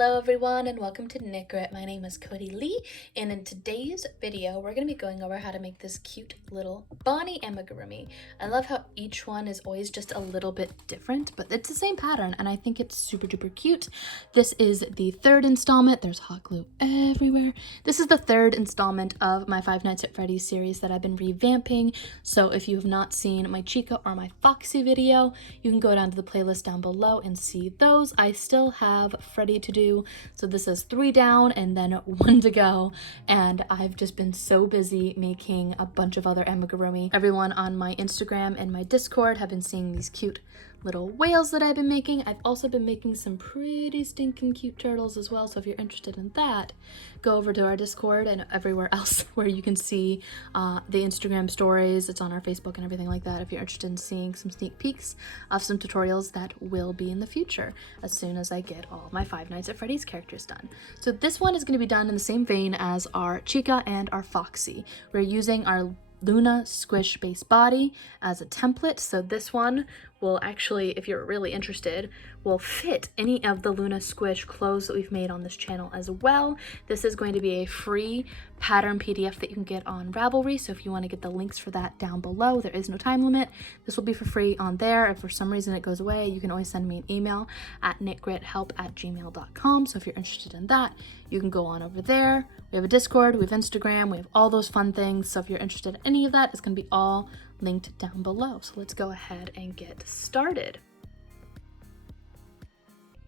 Hello everyone and welcome to Knit. My name is Cody Lee, and in today's video we're going to be going over how to make this cute little Bonnie amigurumi. I love how each one is always just a little bit different, but it's the same pattern and I think it's super duper cute. This is the third installment. There's hot glue everywhere. This is the third installment of my Five Nights at Freddy's series that I've been revamping. So if you have not seen my Chica or my Foxy video, you can go down to the playlist down below and see those. I still have Freddy to do, so this is 3 down and then 1 to go, and I've just been so busy making a bunch of other amigurumi. Everyone on my Instagram and my Discord have been seeing these cute little whales that I've been making. I've also been making some pretty stinking cute turtles as well, so if you're interested in that, go over to our Discord and everywhere else where you can see the Instagram stories. It's on our Facebook and everything like that if you're interested in seeing some sneak peeks of some tutorials that will be in the future as soon as I get all my Five Nights at Freddy's characters done. So this one is going to be done in the same vein as our Chica and our Foxy. We're using our Luna Squish base body as a template, so this one will actually, if you're really interested, will fit any of the Luna Squish clothes that we've made on this channel as well. This is going to be a free pattern PDF that you can get on Ravelry, so if you want to get the links for that down below, there is no time limit. This will be for free on there. If for some reason it goes away, you can always send me an email at knitgrithelp@gmail.com. So if you're interested in that, you can go on over there. We have a Discord, we have Instagram, we have all those fun things. So if you're interested in any of that, it's going to be all linked down below. So let's go ahead and get started.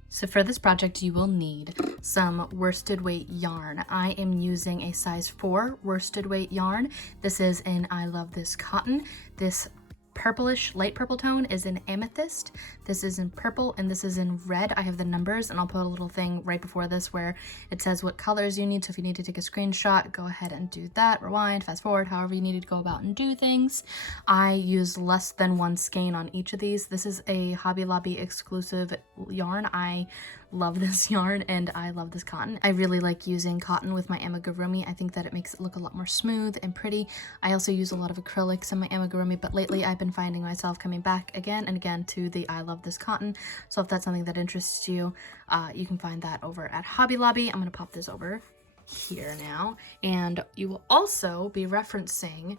So for this project, you will need some worsted weight yarn. I am using a size 4 worsted weight yarn. This is in I Love This Cotton. This purplish light purple tone is in amethyst. This is in purple and this is in red. I have the numbers and I'll put a little thing right before this where it says what colors you need, so if you need to take a screenshot, go ahead and do that. Rewind, fast forward, however you need to go about and do things. I use less than 1 skein on each of these. This is a Hobby Lobby exclusive yarn. I love this yarn and I love this cotton. I really like using cotton with my amigurumi. I think that it makes it look a lot more smooth and pretty. I also use a lot of acrylics in my amigurumi, but lately I've been finding myself coming back again and again to the I Love This Cotton. So if that's something that interests you, you can find that over at Hobby Lobby. I'm gonna pop this over here now, and you will also be referencing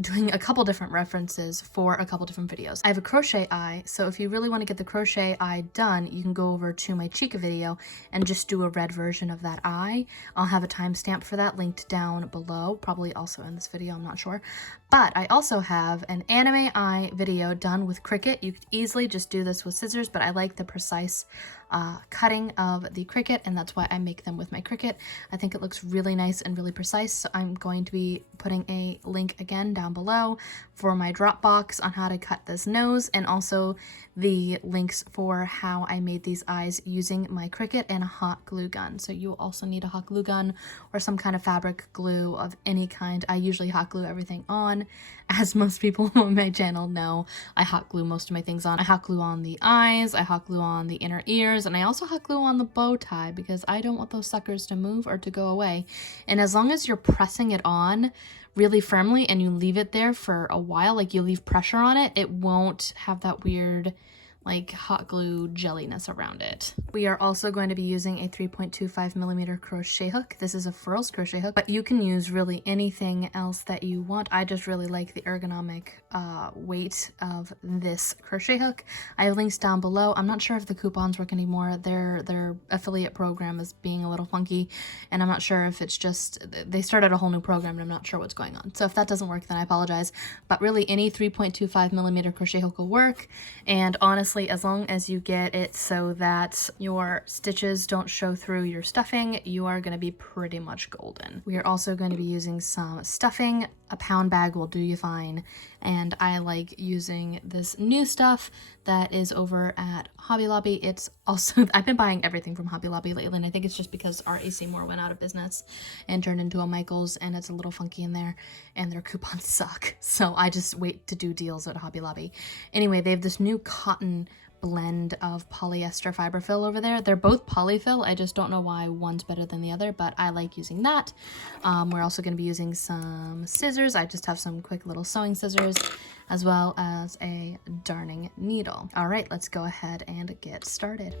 doing a couple different references for a couple different videos. I have a crochet eye, so if you really want to get the crochet eye done, you can go over to my Chica video and just do a red version of that eye. I'll have a timestamp for that linked down below, probably also in this video, I'm not sure. But I also have an anime eye video done with Cricut. You could easily just do this with scissors, but I like the precise cutting of the Cricut, and that's why I make them with my Cricut. I think it looks really nice and really precise, so I'm going to be putting a link again down below for my Dropbox on how to cut this nose, and also the links for how I made these eyes using my Cricut and a hot glue gun. So you'll also need a hot glue gun or some kind of fabric glue of any kind. I usually hot glue everything on, as most people on my channel know. I hot glue most of my things on. I hot glue on the eyes, I hot glue on the inner ears, and I also hot glue on the bow tie because I don't want those suckers to move or to go away. And as long as you're pressing it on really firmly and you leave it there for a while, like you leave pressure on it, it won't have that weird like hot glue jelliness around it. We are also going to be using a 3.25mm crochet hook. This is a furls crochet hook, but you can use really anything else that you want. I just really like the ergonomic weight of this crochet hook. I have links down below. I'm not sure if the coupons work anymore. Their affiliate program is being a little funky, and I'm not sure if it's just they started a whole new program and I'm not sure what's going on. So if that doesn't work, then I apologize. But really any 3.25mm crochet hook will work, and honestly, as long as you get it so that your stitches don't show through your stuffing, you are going to be pretty much golden. We are also going to be using some stuffing. A pound bag will do you fine, and I like using this new stuff that is over at Hobby Lobby. It's also, I've been buying everything from Hobby Lobby lately, and I think it's just because R.A. Seymour went out of business and turned into a Michaels, and it's a little funky in there, and their coupons suck, so I just wait to do deals at Hobby Lobby. Anyway, they have this new cotton blend of polyester fiberfill over there. They're both polyfill. I just don't know why one's better than the other, but I like using that. We're also going to be using some scissors. I just have some quick little sewing scissors, as well as a darning needle. All right, let's go ahead and get started.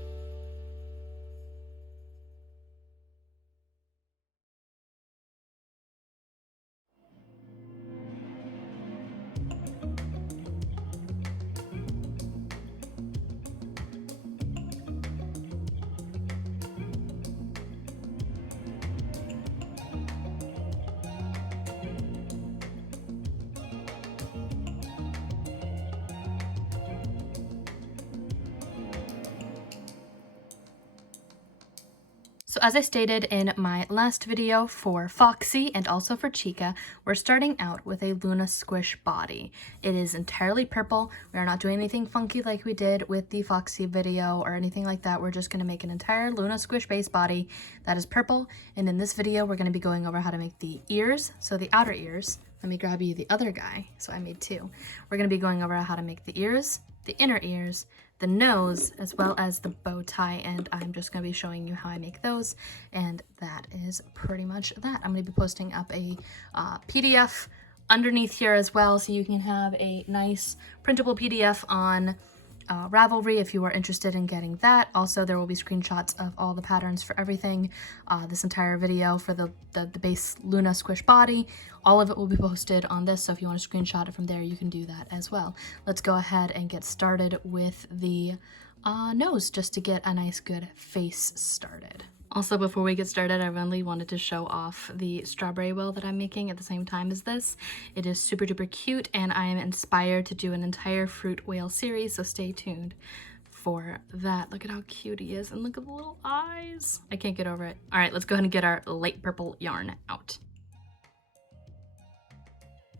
So as I stated in my last video for Foxy and also for Chica, we're starting out with a Luna Squish body. It is entirely purple. We are not doing anything funky like we did with the Foxy video or anything like that. We're just going to make an entire Luna Squish base body that is purple. And in this video, we're going to be going over how to make the ears, so the outer ears. Let me grab you the other guy. So I made two. We're going to be going over how to make the ears, the inner ears, the nose, as well as the bow tie, and I'm just going to be showing you how I make those, and that is pretty much that. I'm going to be posting up a PDF underneath here as well, so you can have a nice printable PDF on Ravelry if you are interested in getting that. Also, there will be screenshots of all the patterns for everything, this entire video for the base Luna Squish body. All of it will be posted on this, so if you want to screenshot it from there, you can do that as well. Let's go ahead and get started with the nose, just to get a nice good face started. Also, before we get started, I really wanted to show off the strawberry whale that I'm making at the same time as this. It is super duper cute, and I am inspired to do an entire fruit whale series, so stay tuned for that. Look at how cute he is, and look at the little eyes. I can't get over it. All right, let's go ahead and get our light purple yarn out.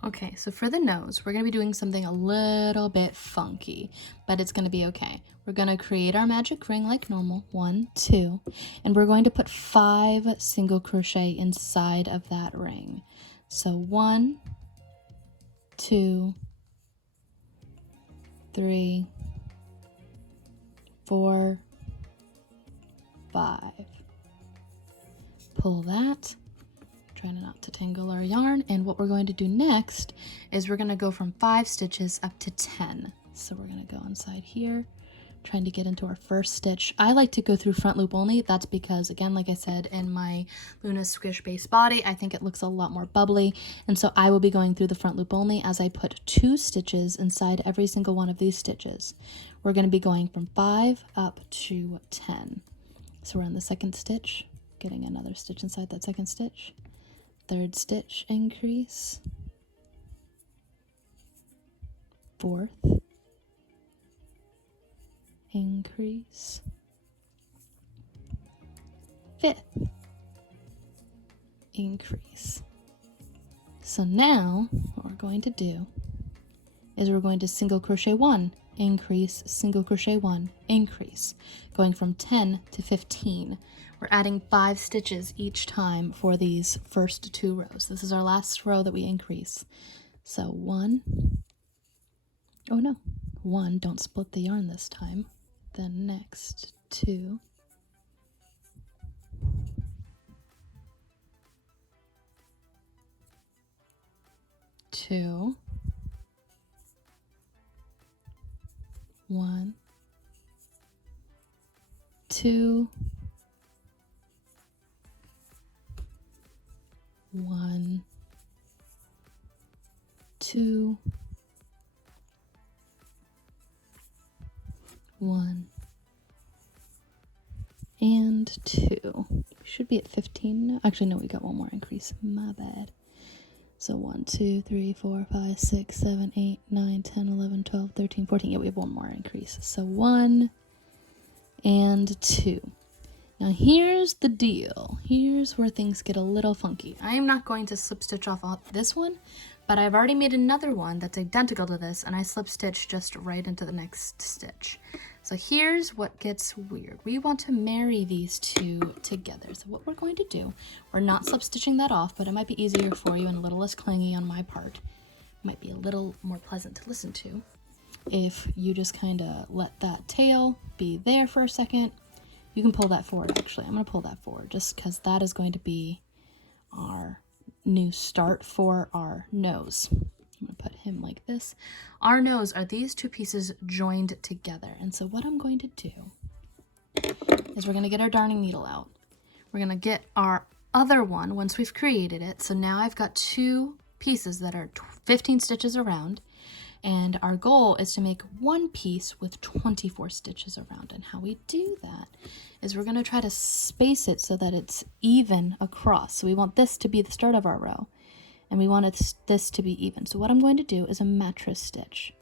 Okay, so for the nose, we're going to be doing something a little bit funky, but it's going to be okay. We're going to create our magic ring like normal, 1, 2, and we're going to put 5 single crochet inside of that ring. So 1, 2, 3, 4, 5. Pull that. Trying not to tangle our yarn, and what we're going to do next is we're going to go from 5 stitches up to 10. So we're going to go inside here, trying to get into our first stitch. I like to go through front loop only. That's because, again, like I said, in my Luna Squish base body, I think it looks a lot more bubbly, and so I will be going through the front loop only as I put 2 stitches inside every single one of these stitches. We're going to be going from 5 up to 10. So we're on the second stitch, getting another stitch inside that second stitch. Third stitch, increase, 4th, increase, 5th, increase. So now what we're going to do is we're going to single crochet 1, increase, single crochet 1, increase, going from 10 to 15. We're adding 5 stitches each time for these first 2 rows. This is our last row that we increase. So 1, oh no, 1, don't split the yarn this time. Then next 2, 2, 1, 2, 1, 2, 1, and 2. We should be at 15 now. Actually, no, we got one more increase. My bad. So 1, 2, 3, 4, 5, 6, 7, 8, 9, 10, 11, 12, 13, 14. Yeah, we have one more increase. So 1 and 2. Now here's the deal. Here's where things get a little funky. I am not going to slip stitch off this one, but I've already made another one that's identical to this, and I slip stitch just right into the next stitch. So here's what gets weird. We want to marry these two together. So what we're going to do, we're not slip stitching that off, but it might be easier for you and a little less clingy on my part. It might be a little more pleasant to listen to if you just kind of let that tail be there for a second. You can pull that forward, actually. I'm going to pull that forward just because that is going to be our new start for our nose. I'm going to put him like this. Our nose are these 2 pieces joined together. And so what I'm going to do is we're going to get our darning needle out. We're going to get our other one once we've created it. So now I've got 2 pieces that are 15 stitches around. And our goal is to make one piece with 24 stitches around. And how we do that is we're going to try to space it so that it's even across. So we want this to be the start of our row, and we want this to be even. So what I'm going to do is a mattress stitch.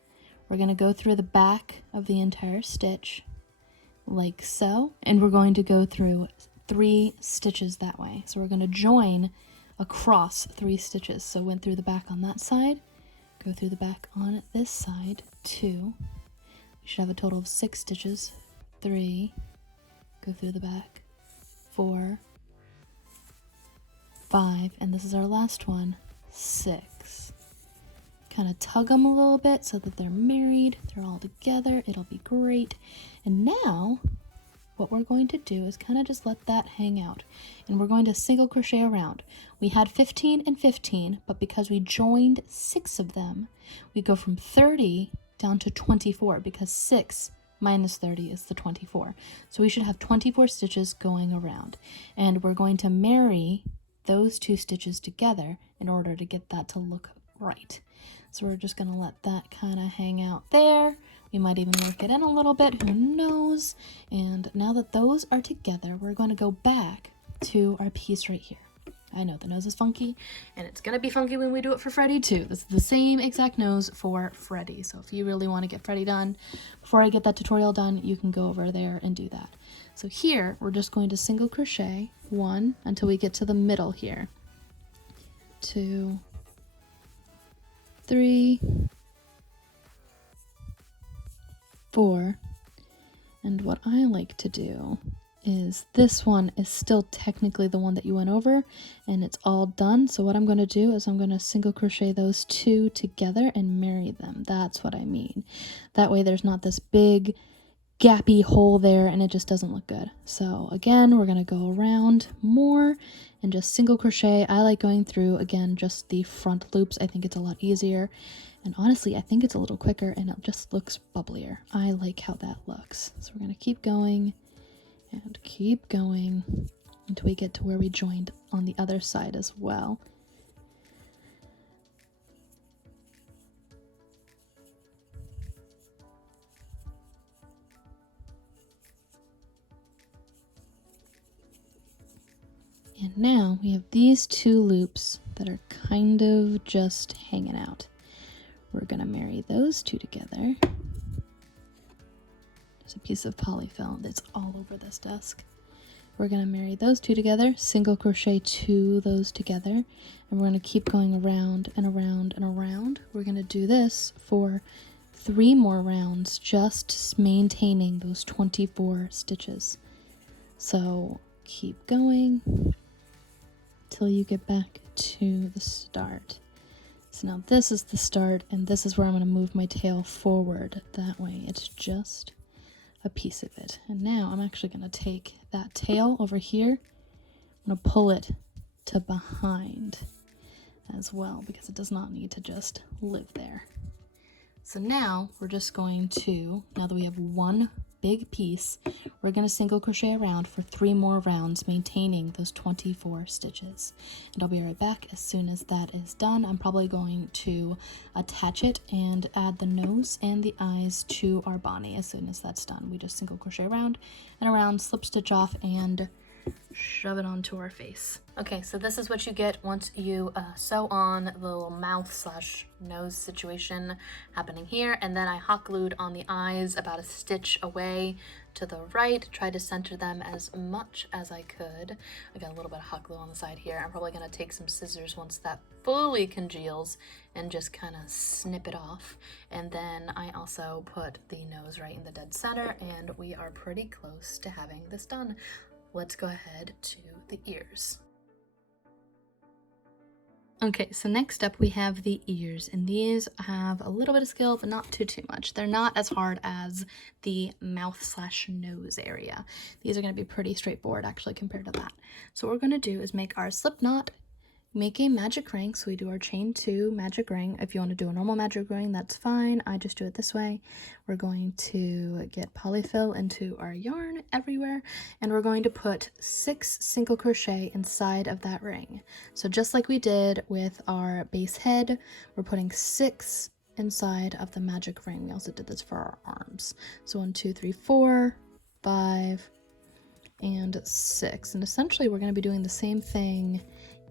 We're going to go through the back of the entire stitch like so, and we're going to go through 3 stitches that way. So we're going to join across 3 stitches. So went through the back on that side, go through the back on this side, 2. We should have a total of 6 stitches, 3, go through the back, 4, 5, and this is our last one, 6. Kind of tug them a little bit so that they're married, they're all together, it'll be great. And now what we're going to do is kind of just let that hang out, and we're going to single crochet around. We had 15 and 15, but because we joined 6 of them, we go from 30 down to 24, because 6 minus 30 is the 24. So we should have 24 stitches going around, and we're going to marry those 2 stitches together in order to get that to look right. So we're just going to let that kind of hang out there. We might even work it in a little bit, who knows? And now that those are together, we're going to go back to our piece right here. I know the nose is funky, and it's going to be funky when we do it for Freddy too. This is the same exact nose for Freddy. So if you really want to get Freddy done, before I get that tutorial done, you can go over there and do that. So here, we're just going to single crochet 1 until we get to the middle here. 2, 3, 4, and what I like to do is this one is still technically the one that you went over, and it's all done. So what I'm going to do is I'm going to single crochet those 2 together and marry them. That's what I mean. That way there's not this big gappy hole there and it just doesn't look good. So again, we're going to go around more and just single crochet. I like going through, again, just the front loops. I think it's a lot easier, and honestly I think it's a little quicker and it just looks bubblier. I like how that looks. So we're going to keep going and keep going until we get to where we joined on the other side as well. And now we have these 2 loops that are kind of just hanging out. We're going to marry those 2 together. There's a piece of polyfill that's all over this desk. We're going to marry those 2 together, single crochet 2 those together, and we're going to keep going around and around and around. We're going to do this for 3 more rounds, just maintaining those 24 stitches. So keep going till you get back to the start. So now this is the start, and this is where I'm going to move my tail forward. That way it's just a piece of it. And now I'm actually going to take that tail over here. I'm going to pull it to behind as well, because it does not need to just live there. So now we're just going to, now that we have 1 big piece, we're going to single crochet around for 3 more rounds, maintaining those 24 stitches. And I'll be right back as soon as that is done. I'm probably going to attach it and add the nose and the eyes to our Bonnie as soon as that's done. We just single crochet around and around, slip stitch off, and shove it onto our face. Okay, so this is what you get once you sew on the little mouth slash nose situation happening here, and then I hot glued on the eyes about a stitch away to the right, tried to center them as much as I could. I got a little bit of hot glue on the side here. I'm probably going to take some scissors once that fully congeals and just kind of snip it off. And then I also put the nose right in the dead center, and we are pretty close to having this done. Let's go ahead to the ears. Okay, so next up we have the ears, and these have a little bit of skill, but not too much. They're not as hard as the mouth slash nose area. These are going to be pretty straightforward actually compared to that. So what we're going to do is make our slip knot, make a magic ring. So we do our chain 2 magic ring. If you want to do a normal magic ring, that's fine. I just do it this way. We're going to get polyfill into our yarn everywhere, and we're going to put 6 single crochet inside of that ring. So just like we did with our base head, we're putting 6 inside of the magic ring. We also did this for our arms. So 1, 2, 3, 4, 5, and 6. And essentially we're going to be doing the same thing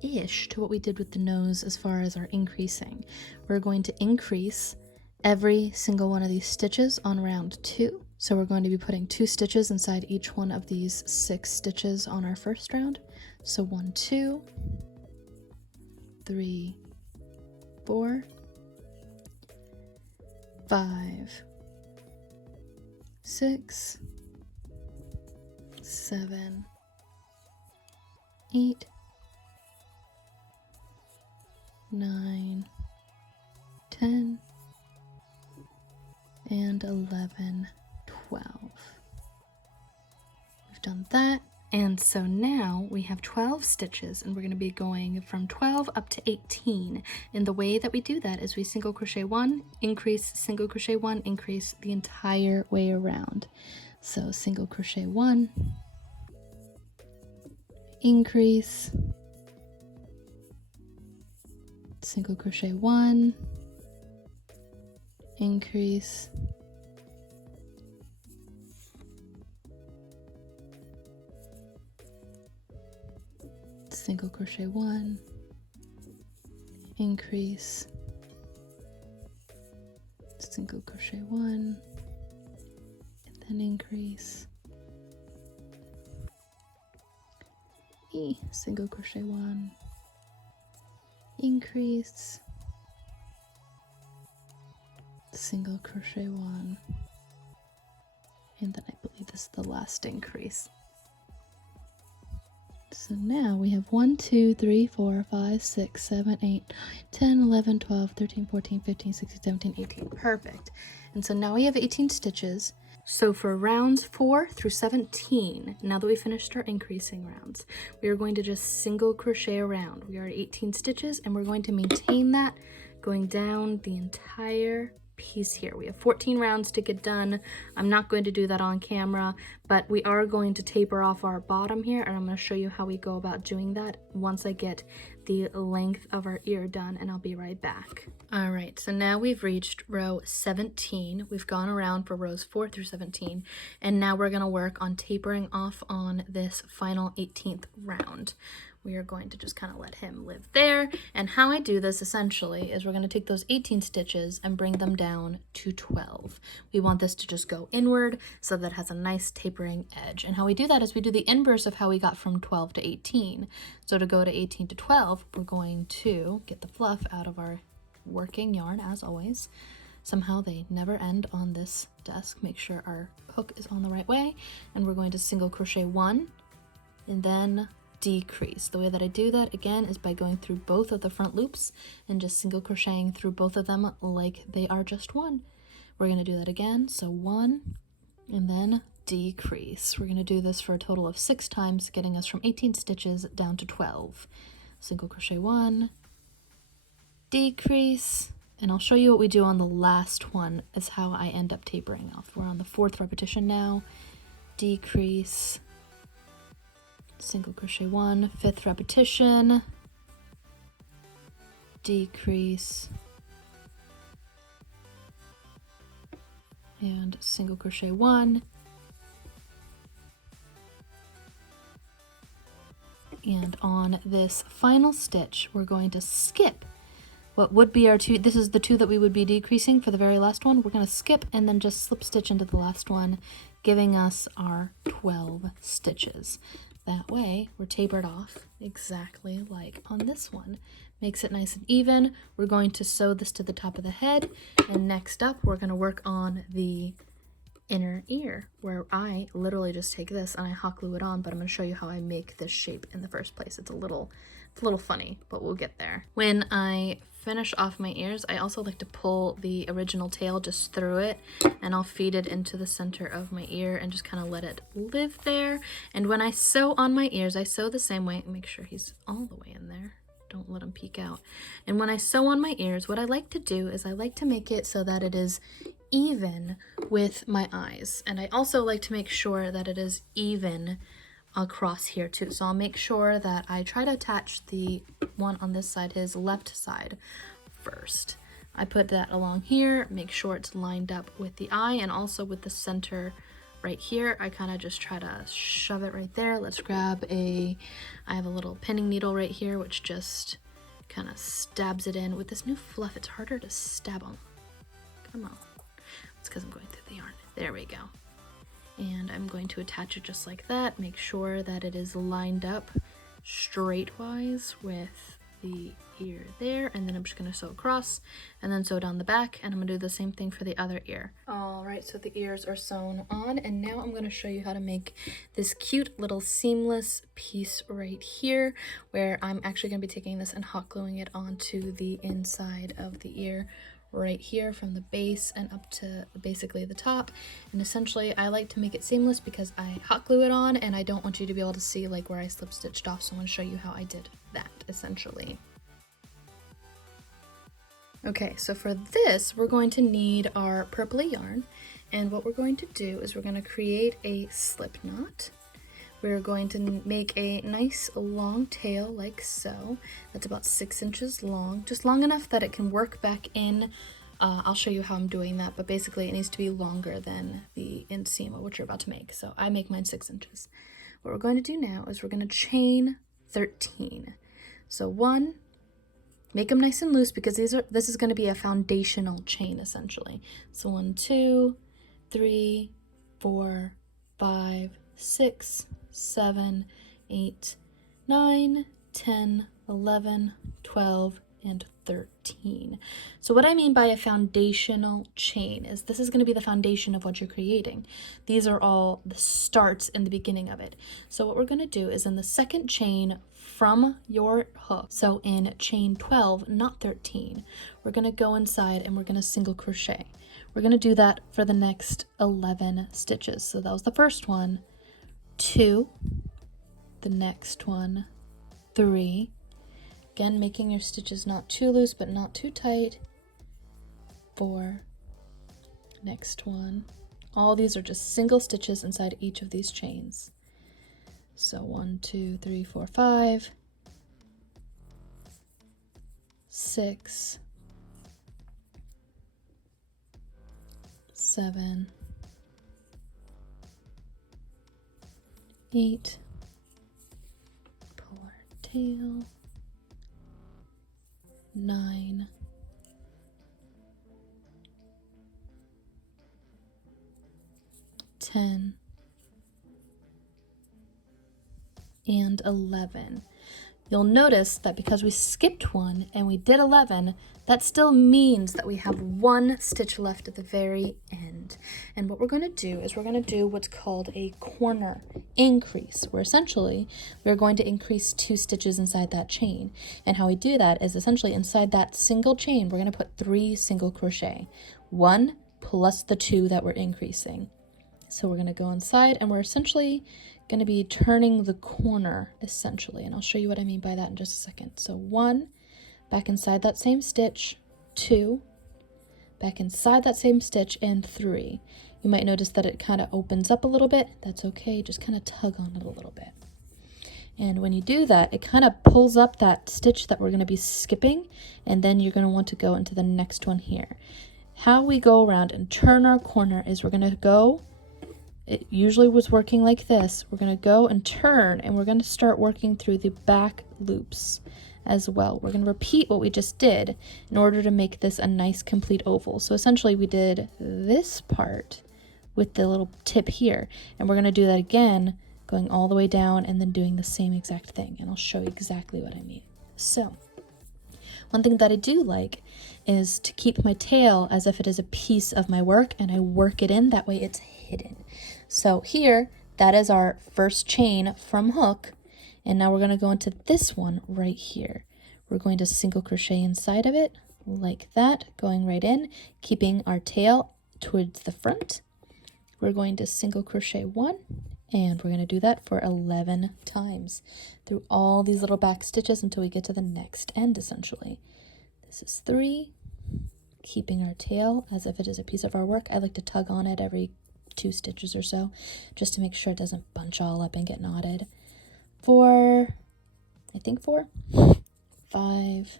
ish to what we did with the nose as far as our increasing. We're going to increase every single one of these stitches on round 2. So we're going to be putting 2 stitches inside each one of these 6 stitches on our first round. So 1, 2, 3, 4, 5, 6, 7, 8, 9, 10, and 11, 12. We've done that. And so now we have 12 stitches, and we're going to be going from 12 up to 18. And the way that we do that is we single crochet 1, increase, single crochet 1, increase the entire way around. So single crochet 1, increase, single crochet 1, increase, single crochet 1, increase, single crochet 1, and then increase, single crochet 1, increase, single crochet 1, and then I believe this is the last increase. So now we have 1, 2, 3, 4, 5, 6, 7, 8, 9, 10, 11, 12, 13, 14, 15, 16, 17, 18. Perfect. And so now we have 18 stitches. So for rounds 4 through 17, now that we finished our increasing rounds, we are going to just single crochet around. We are at 18 stitches, and we're going to maintain that going down the entire piece here. We have 14 rounds to get done. I'm not going to do that on camera, but we are going to taper off our bottom here, and I'm going to show you how we go about doing that once I get the length of our ear done, and I'll be right back. All right, so now we've reached row 17. We've gone around for rows 4 through 17, and now we're going to work on tapering off on this final 18th round. We are going to just kind of let him live there. And how I do this essentially is we're going to take those 18 stitches and bring them down to 12. We want this to just go inward so that it has a nice tapering edge. And how we do that is we do the inverse of how we got from 12 to 18. So to go to 18 to 12, we're going to get the fluff out of our working yarn as always. Somehow they never end on this desk. Make sure our hook is on the right way. And we're going to single crochet 1 and then decrease. The way that I do that again is by going through both of the front loops and just single crocheting through both of them like they are just one. We're going to do that again. So 1 and then decrease. We're going to do this for a total of 6 times, getting us from 18 stitches down to 12. Single crochet 1, decrease, and I'll show you what we do on the last one is how I end up tapering off. We're on the 4th repetition now. Decrease, single crochet 1, 5th repetition, decrease, and single crochet 1, and on this final stitch we're going to skip what would be our 2. This is the 2 that we would be decreasing for the very last one. We're going to skip and then just slip stitch into the last one, giving us our 12 stitches. That way we're tapered off exactly like on this one. Makes it nice and even. We're going to sew this to the top of the head, and next up we're going to work on the inner ear, where I literally just take this and I hot glue it on, but I'm going to show you how I make this shape in the first place. It's a little funny, but we'll get there. When I finish off my ears, I also like to pull the original tail just through it, and I'll feed it into the center of my ear and just kind of let it live there. And when I sew on my ears, I sew the same way. Make sure he's all the way in there. Don't let him peek out. And when I sew on my ears, what I like to do is I like to make it so that it is even with my eyes. And I also like to make sure that it is even across here too. So I'll make sure that I try to attach the one on this side, his left side, first. I put that along here, make sure it's lined up with the eye and also with the center right here. I kind of just try to shove it right there. Let's grab I have a little pinning needle right here, which just kind of stabs it in. With this new fluff, it's harder to stab them. Come on. It's because I'm going through the yarn. There we go. And I'm going to attach it just like that. Make sure that it is lined up straightwise with the ear there, and then I'm just gonna sew across and then sew down the back, and I'm gonna do the same thing for the other ear. All right, so the ears are sewn on, and now I'm gonna show you how to make this cute little seamless piece right here, where I'm actually gonna be taking this and hot gluing it onto the inside of the ear right here from the base and up to basically the top. And essentially I like to make it seamless because I hot glue it on and I don't want you to be able to see like where I slip stitched off, so I'm going to show you how I did that essentially. Okay, so for this we're going to need our purpley yarn, and what we're going to do is we're going to create a slip knot. We're going to make a nice long tail like so. That's about 6 inches long, just long enough that it can work back in. I'll show you how I'm doing that, but basically it needs to be longer than the inseam, which you're about to make. So I make mine 6 inches. What we're going to do now is we're going to chain 13. So 1, make them nice and loose because this is going to be a foundational chain essentially. So 1, 2, 3, 4, 5, 6, 7, 8, 9, 10, 11, 12, and 13. So what I mean by a foundational chain is this is going to be the foundation of what you're creating. These are all the starts in the beginning of it. So what we're going to do is in the second chain from your hook, so in chain 12, not 13, we're going to go inside and we're going to single crochet. We're going to do that for the next 11 stitches. So that was the first one, 2, the next one, 3, again making your stitches not too loose but not too tight, 4, next one. All these are just single stitches inside each of these chains. So 1, 2, 3, 4, 5, 6, 7, 8, pull our tail, 9, 10, and 11. You'll notice that because we skipped one and we did 11, that still means that we have 1 stitch left at the very end. And what we're going to do is we're going to do what's called a corner increase, where essentially we're going to increase 2 stitches inside that chain. And how we do that is essentially inside that single chain, we're going to put 3 single crochet, 1 plus the 2 that we're increasing. So we're going to go inside and we're essentially going to be turning the corner essentially, and I'll show you what I mean by that in just a second. So 1, back inside that same stitch, 2, back inside that same stitch, and 3. You might notice that it kind of opens up a little bit. That's okay, just kind of tug on it a little bit. And when you do that, it kind of pulls up that stitch that we're going to be skipping, and then you're going to want to go into the next one here. How we go around and turn our corner is we're going to go, it usually was working like this, we're going to go and turn and we're going to start working through the back loops as well. We're going to repeat what we just did in order to make this a nice complete oval. So essentially we did this part with the little tip here, and we're going to do that again going all the way down and then doing the same exact thing, and I'll show you exactly what I mean. So one thing that I do like is to keep my tail as if it is a piece of my work, and I work it in, that way it's hidden. So here, that is our first chain from hook, and now we're going to go into this one right here. We're going to single crochet inside of it like that, going right in, keeping our tail towards the front. We're going to single crochet 1, and we're going to do that for 11 times through all these little back stitches until we get to the next end essentially. This is 3, keeping our tail as if it is a piece of our work. I like to tug on it every 2 stitches or so just to make sure it doesn't bunch all up and get knotted. 4, I think 4, 5,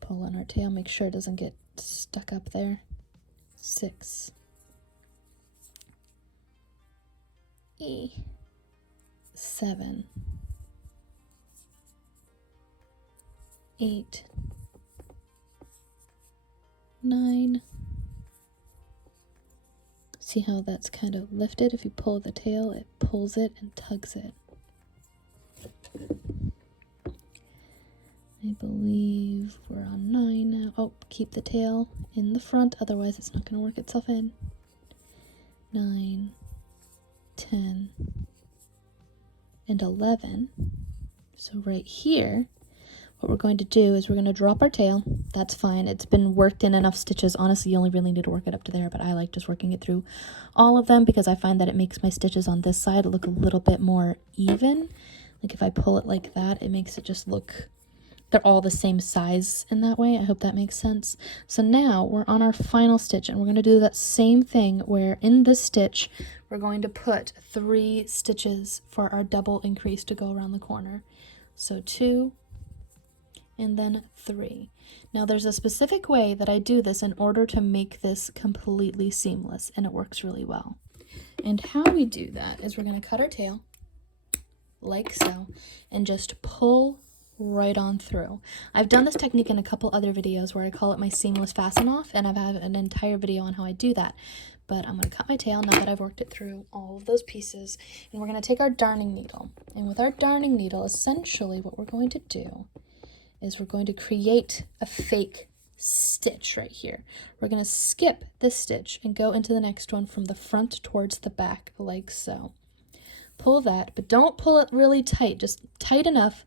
pull on our tail, make sure it doesn't get stuck up there. 6, 7, 8, 9, See how that's kind of lifted? If you pull the tail, it pulls it and tugs it. I believe we're on 9 now. Oh, keep the tail in the front, otherwise it's not going to work itself in. 9, 10, and 11. So right here, what we're going to do is we're going to drop our tail. That's fine. It's been worked in enough stitches. Honestly, you only really need to work it up to there, but I like just working it through all of them because I find that it makes my stitches on this side look a little bit more even. Like if I pull it like that, it makes it just look, they're all the same size in that way. I hope that makes sense. So now we're on our final stitch, and we're going to do that same thing where in this stitch, we're going to put 3 stitches for our double increase to go around the corner. So 2, and then 3. Now there's a specific way that I do this in order to make this completely seamless, and it works really well. And how we do that is we're going to cut our tail like so and just pull right on through. I've done this technique in a couple other videos where I call it my seamless fasten off, and I've had an entire video on how I do that. But I'm going to cut my tail now that I've worked it through all of those pieces, and we're going to take our darning needle. And with our darning needle, essentially what we're going to do is we're going to create a fake stitch right here. We're going to skip this stitch and go into the next one from the front towards the back, like so. Pull that, but don't pull it really tight, just tight enough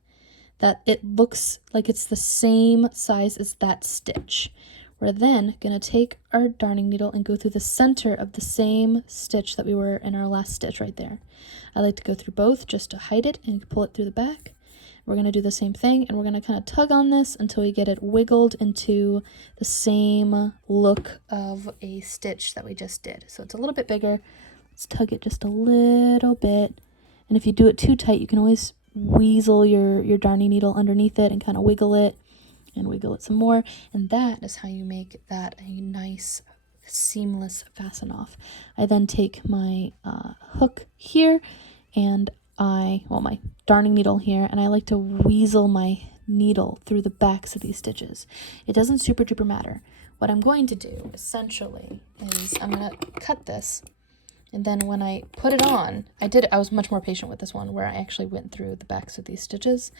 that it looks like it's the same size as that stitch. We're then going to take our darning needle and go through the center of the same stitch that we were in our last stitch right there. I like to go through both just to hide it and pull it through the back. We're going to do the same thing, and we're going to kind of tug on this until we get it wiggled into the same look of a stitch that we just did. So it's a little bit bigger. Let's tug it just a little bit. And if you do it too tight, you can always weasel your darning needle underneath it and kind of wiggle it and wiggle it some more. And that is how you make that a nice seamless fasten off. I then take my hook here and my darning needle here, and I like to weasel my needle through the backs of these stitches. It doesn't super duper matter. What I'm going to do essentially is I'm going to cut this, and then when I put it on, I was much more patient with this one where I actually went through the backs of these stitches,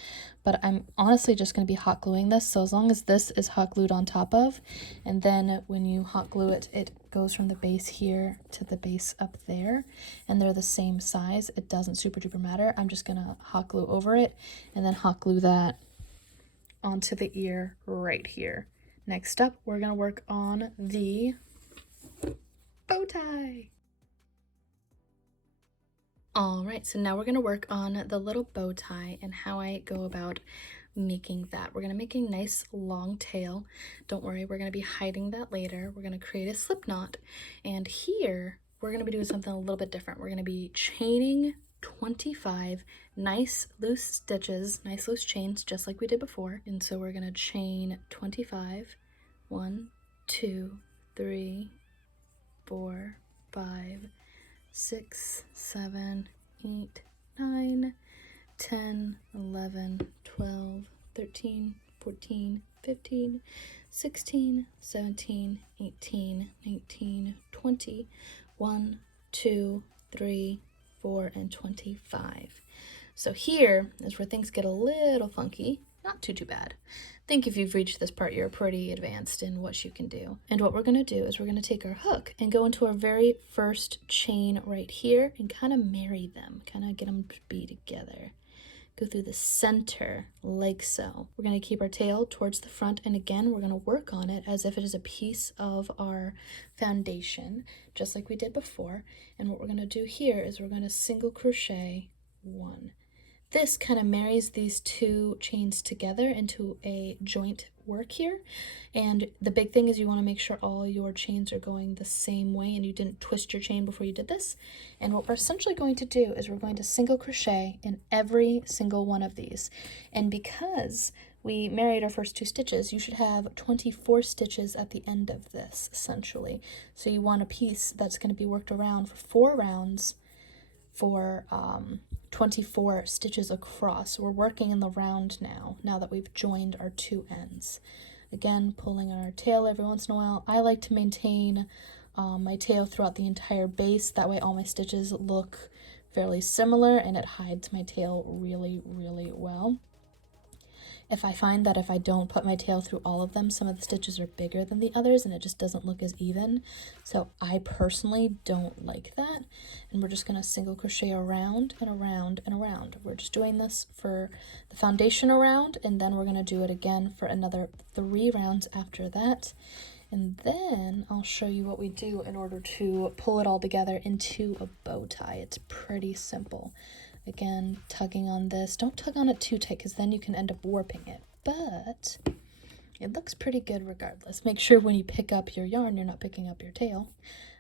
but I'm honestly just going to be hot gluing this. So as long as this is hot glued on top of, and then when you hot glue it, it goes from the base here to the base up there, and they're the same size, it doesn't super duper matter. I'm just going to hot glue over it and then hot glue that onto the ear right here. Next up, we're going to work on the bow tie. All right, so now we're going to work on the little bow tie and how I go about making that. We're going to make a nice long tail. Don't worry, we're going to be hiding that later. We're going to create a slip knot, and here we're going to be doing something a little bit different. We're going to be chaining 25 nice loose stitches, nice loose chains, just like we did before. And so we're going to chain 25, 1, 2, 3, 4, 5, 6, 7, 8, 9, 10, 11, 12, 13, 14, 15, 16, 17, 18, 19, 20, 1, 2, 3, 4, and 25. So here is where things get a little funky. Not too bad. I think if you've reached this part, you're pretty advanced in what you can do. And what we're going to do is we're going to take our hook and go into our very first chain right here and kind of marry them, kind of get them to be together. Go through the center like so. We're going to keep our tail towards the front, and again, we're going to work on it as if it is a piece of our foundation, just like we did before. And what we're going to do here is we're going to single crochet 1. This kind of marries these two chains together into a joint work here. And the big thing is you want to make sure all your chains are going the same way and you didn't twist your chain before you did this. And what we're essentially going to do is we're going to single crochet in every single one of these. And because we married our first 2 stitches, you should have 24 stitches at the end of this, essentially. So you want a piece that's going to be worked around for 4 rounds for 24 stitches across. We're working in the round now that we've joined our 2 ends. Again, pulling on our tail every once in a while. I like to maintain my tail throughout the entire base. That way all my stitches look fairly similar and it hides my tail really, really well. If I find that if I don't put my tail through all of them, some of the stitches are bigger than the others and it just doesn't look as even. So I personally don't like that. And we're just going to single crochet around and around and around. We're just doing this for the foundation around, and then we're going to do it again for another 3 rounds after that. And then I'll show you what we do in order to pull it all together into a bow tie. It's pretty simple. Again, tugging on this. Don't tug on it too tight because then you can end up warping it. But it looks pretty good regardless. Make sure when you pick up your yarn, you're not picking up your tail.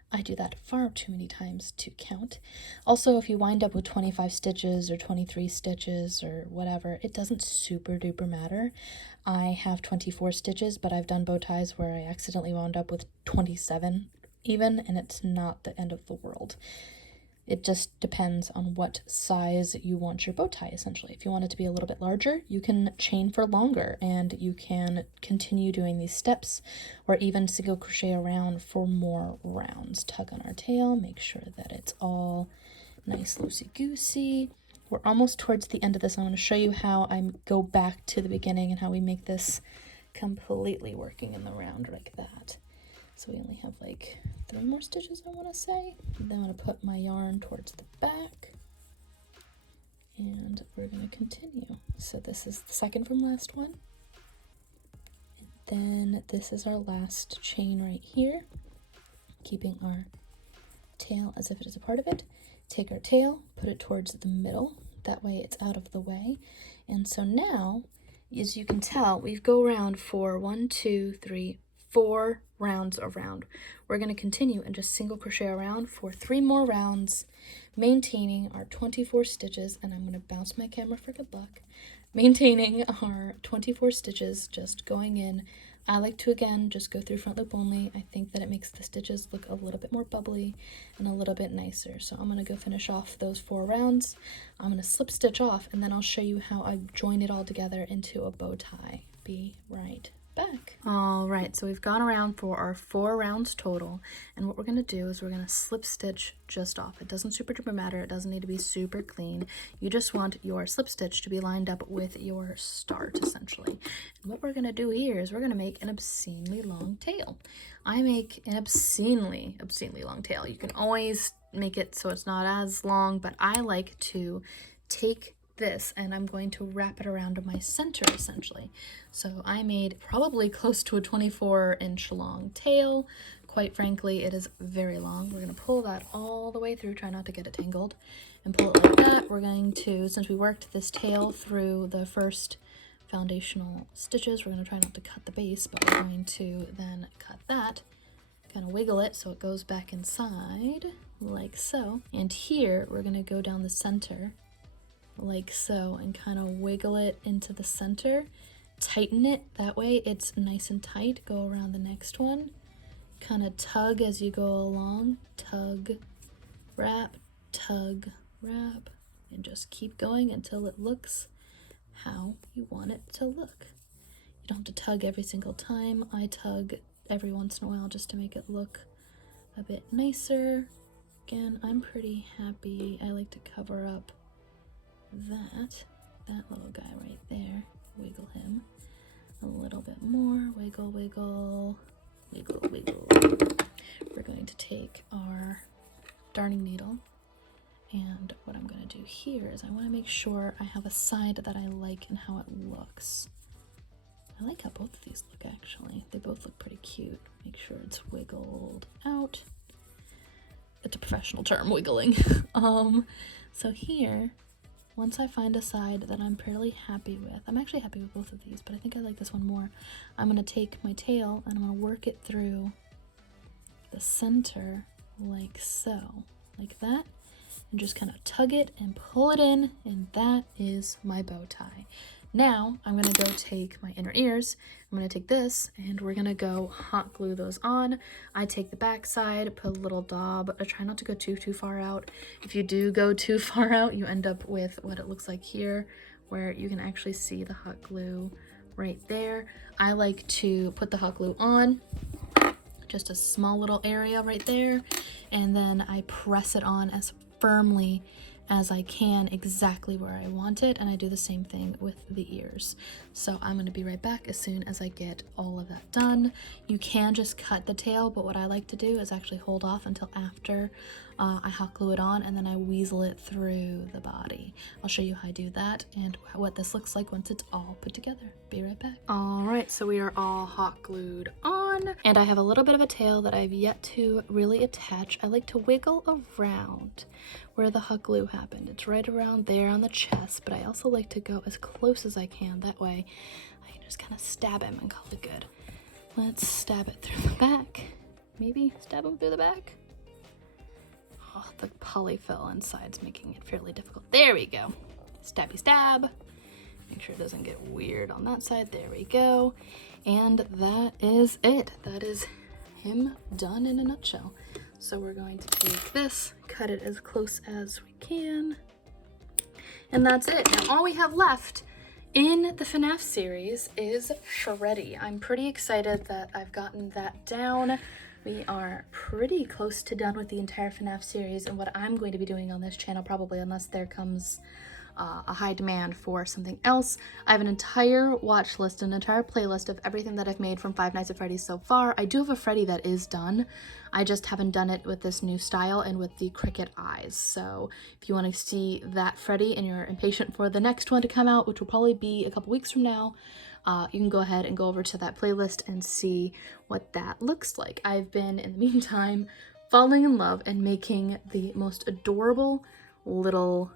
I do that far too many times to count. Also, if you wind up with 25 stitches or 23 stitches or whatever, it doesn't super duper matter. I have 24 stitches, but I've done bow ties where I accidentally wound up with 27 even, and it's not the end of the world. It just depends on what size you want your bow tie, essentially. If you want it to be a little bit larger, you can chain for longer and you can continue doing these steps or even single crochet around for more rounds. Tug on our tail, make sure that it's all nice loosey-goosey. We're almost towards the end of this. I want to show you how I go back to the beginning and how we make this completely working in the round like that. So we only have like 3 more stitches, I want to say. And then I'm going to put my yarn towards the back. And we're going to continue. So this is the second from last one. And then this is our last chain right here. Keeping our tail as if it is a part of it. Take our tail, put it towards the middle. That way it's out of the way. And so now, as you can tell, we go around for 1, 2, 3, 4 rounds around. We're going to continue and just single crochet around for 3 more rounds, maintaining our 24 stitches, and I'm going to bounce my camera for good luck, maintaining our 24 stitches, just going in. I like to, again, just go through front loop only. I think that it makes the stitches look a little bit more bubbly and a little bit nicer. So I'm going to go finish off those 4 rounds. I'm going to slip stitch off, and then I'll show you how I join it all together into a bow tie. Be right back. All right, so we've gone around for our 4 rounds total, and what we're going to do is we're going to slip stitch just off. It doesn't super duper matter. It doesn't need to be super clean. You just want your slip stitch to be lined up with your start, essentially. And what we're going to do here is we're going to make an obscenely long tail. I make an obscenely long tail. You can always make it so it's not as long, but I like to take this and I'm going to wrap it around my center, essentially. So I made probably close to a 24-inch long tail. Quite frankly, it is very long. We're going to pull that all the way through, try not to get it tangled, and pull it like that. We're going to, since we worked this tail through the first foundational stitches, we're going to try not to cut the base, but we're going to then cut that, kind of wiggle it so it goes back inside, like so. And here, we're going to go down the center, like so, and kind of wiggle it into the center, tighten it, that way it's nice and tight. Go around the next one, kind of tug as you go along, tug, wrap, and just keep going until it looks how you want it to look. You don't have to tug every single time. I tug every once in a while just to make it look a bit nicer. Again, I'm pretty happy. I like to cover up that little guy right there, wiggle him a little bit more, wiggle, wiggle, wiggle, wiggle. We're going to take our darning needle, and what I'm going to do here is I want to make sure I have a side that I like and how it looks. I like how both of these look, actually. They both look pretty cute. Make sure it's wiggled out. It's a professional term, wiggling. So here, once I find a side that I'm fairly happy with, I'm actually happy with both of these, but I think I like this one more. I'm going to take my tail and I'm going to work it through the center like so, like that, and just kind of tug it and pull it in, and that is my bow tie. Now I'm going to go take my inner ears. I'm going to take this and we're going to go hot glue those on. I take the back side, put a little daub. I try not to go too far out. If you do go too far out, you end up with what it looks like here, where you can actually see the hot glue right there. I like to put the hot glue on, just a small little area right there, and then I press it on as firmly as I can exactly where I want it, and I do the same thing with the ears. So I'm going to be right back as soon as I get all of that done. You can just cut the tail, but what I like to do is actually hold off until after I hot glue it on, and then I weasel it through the body. I'll show you how I do that and what this looks like once it's all put together. Be right back. All right, so we are all hot glued on, and I have a little bit of a tail that I've yet to really attach. I like to wiggle around where the hot glue happened. It's right around there on the chest, but I also like to go as close as I can. That way I can just kind of stab him and call it good. Let's stab it through the back. Maybe stab him through the back. Oh, the polyfill inside's making it fairly difficult. There we go. Stabby stab. Make sure it doesn't get weird on that side. There we go. And that is it. That is him done in a nutshell. So we're going to take this, cut it as close as we can, and that's it. Now all we have left in the FNAF series is Shreddy. I'm pretty excited that I've gotten that down. We are pretty close to done with the entire FNAF series, and what I'm going to be doing on this channel, probably unless there comes a high demand for something else, I have an entire watch list, an entire playlist of everything that I've made from Five Nights at Freddy's so far. I do have a Freddy that is done. I just haven't done it with this new style and with the cricket eyes. So if you want to see that Freddy and you're impatient for the next one to come out, which will probably be a couple weeks from now, you can go ahead and go over to that playlist and see what that looks like. I've been, in the meantime, falling in love and making the most adorable little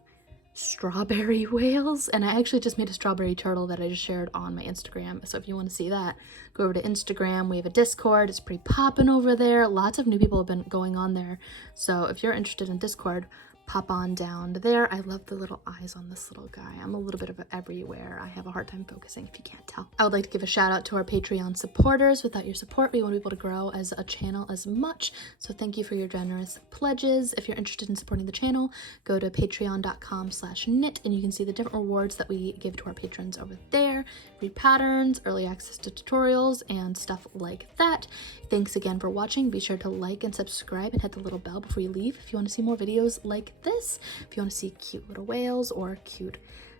strawberry whales, and I actually just made a strawberry turtle that I just shared on my Instagram. So if you want to see that, go over to Instagram. We have a Discord. It's pretty popping over there. Lots of new people have been going on there, so if you're interested in Discord, pop on down there. I love the little eyes on this little guy. I'm a little bit of a everywhere. I have a hard time focusing, if you can't tell. I would like to give a shout out to our Patreon supporters. Without your support, we won't be able to grow as a channel as much. So thank you for your generous pledges. If you're interested in supporting the channel, go to patreon.com/knit and you can see the different rewards that we give to our patrons over there. Read patterns, early access to tutorials, and stuff like that. Thanks again for watching. Be sure to like and subscribe and hit the little bell before you leave if you want to see more videos like this. If you want to see cute little whales or cute,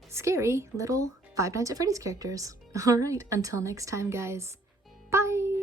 scary little Five Nights at Freddy's characters. All right, until next time, guys. Bye!